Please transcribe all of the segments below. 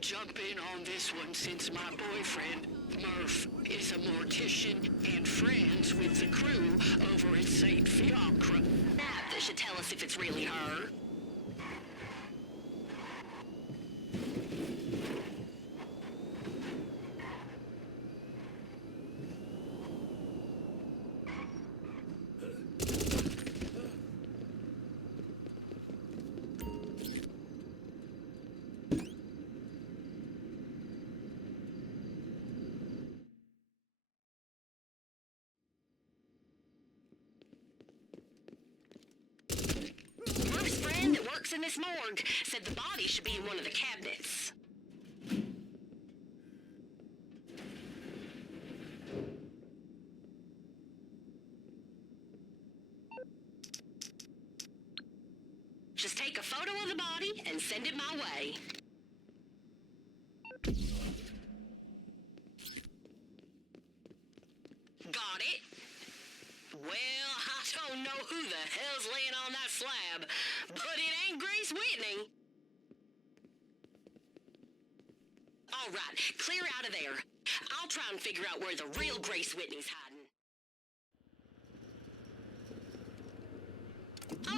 jump in on this one since my boyfriend, Murph, is a mortician and friends with the crew over at St. Fiacre. That should tell us if it's really her. Murph's friend that works in this morgue said the body should be in one of the cabinets. Just take a photo of the body and send it my way. Got it? Well, I don't know who the hell's laying on that slab, but it ain't Grace Whitney. All right, clear out of there. I'll try and figure out where the real Grace Whitney's hiding.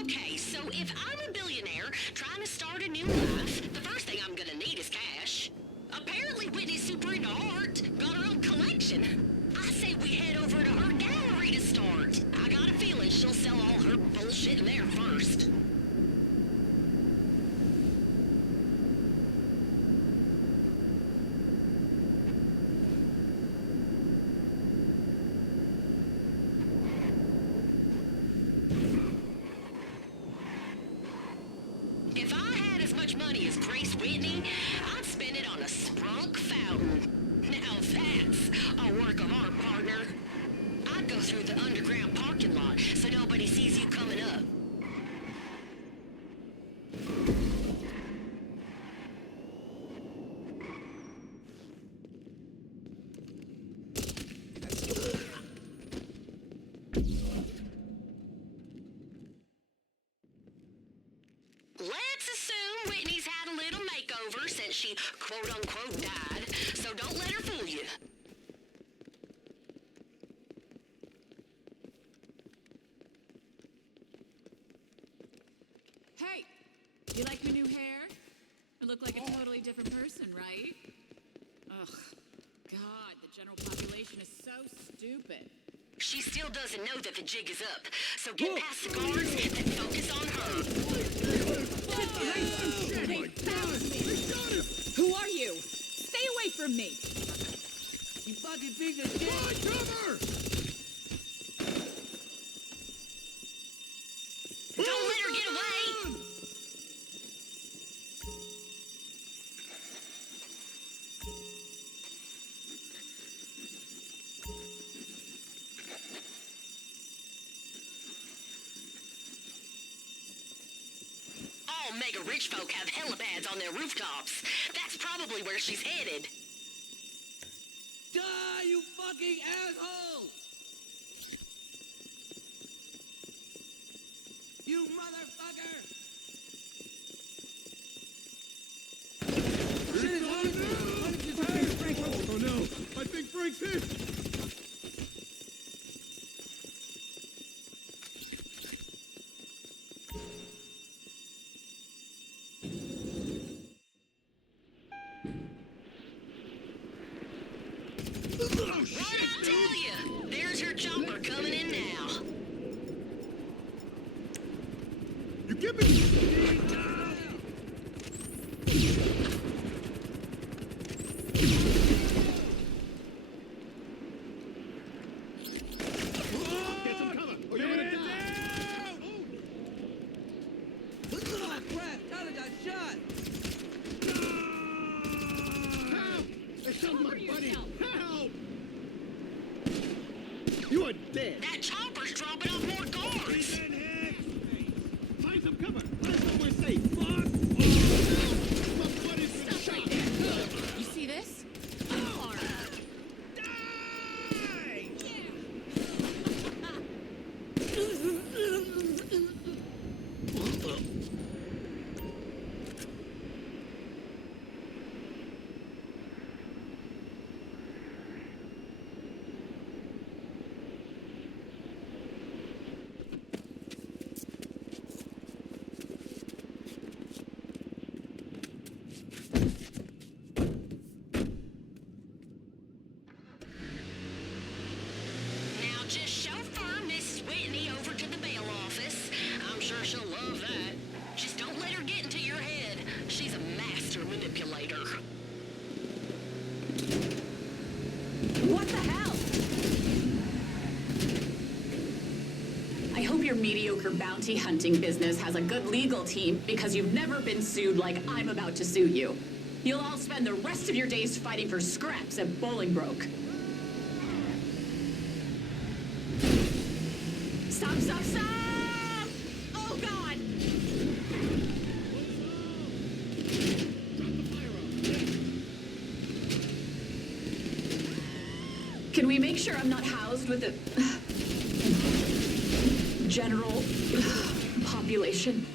Okay, so if I'm a billionaire trying to start a new life, the first thing I'm gonna need is cash. Apparently Whitney's super into art, got her own collection. I say we head over to her gallery to start. I got a feeling she'll sell all her bullshit in there first. If I had as much money as Grace Whitney, I'd spend it on a sprunk fountain. Now that's a work of art, partner. I'd go through the underground parking lot so nobody sees you coming up. Let's assume Whitney's had a little makeover since she quote-unquote died, so don't let her fool you. Hey! You like your new hair? I look like a totally different person, right? Ugh. God, the general population is so stupid. She still doesn't know that the jig is up, so get past the guards and focus on her. They found me! Who are you? Stay away from me! You fucking piece of shit! Cover! Don't let her get away! All mega rich folk have helipads on their rooftops. That's probably where she's headed. Die, you fucking asshole! You motherfucker! Shit is on Frank! Oh no! I think Frank's hit! What'd I tell you? There's her jumper coming in now. You give me... Get some cover, or you're gonna die! Oh crap! Tyler got shot! Help! There's somebody, buddy! yourself. Help! You are dead! That chopper's dropping off more guards. Find some cover! Find somewhere safe! bounty hunting business has a good legal team because you've never been sued like I'm about to sue you. You'll all spend the rest of your days fighting for scraps at Bolingbroke. Stop, stop, stop! Oh, God! Can we make sure I'm not housed with the general population?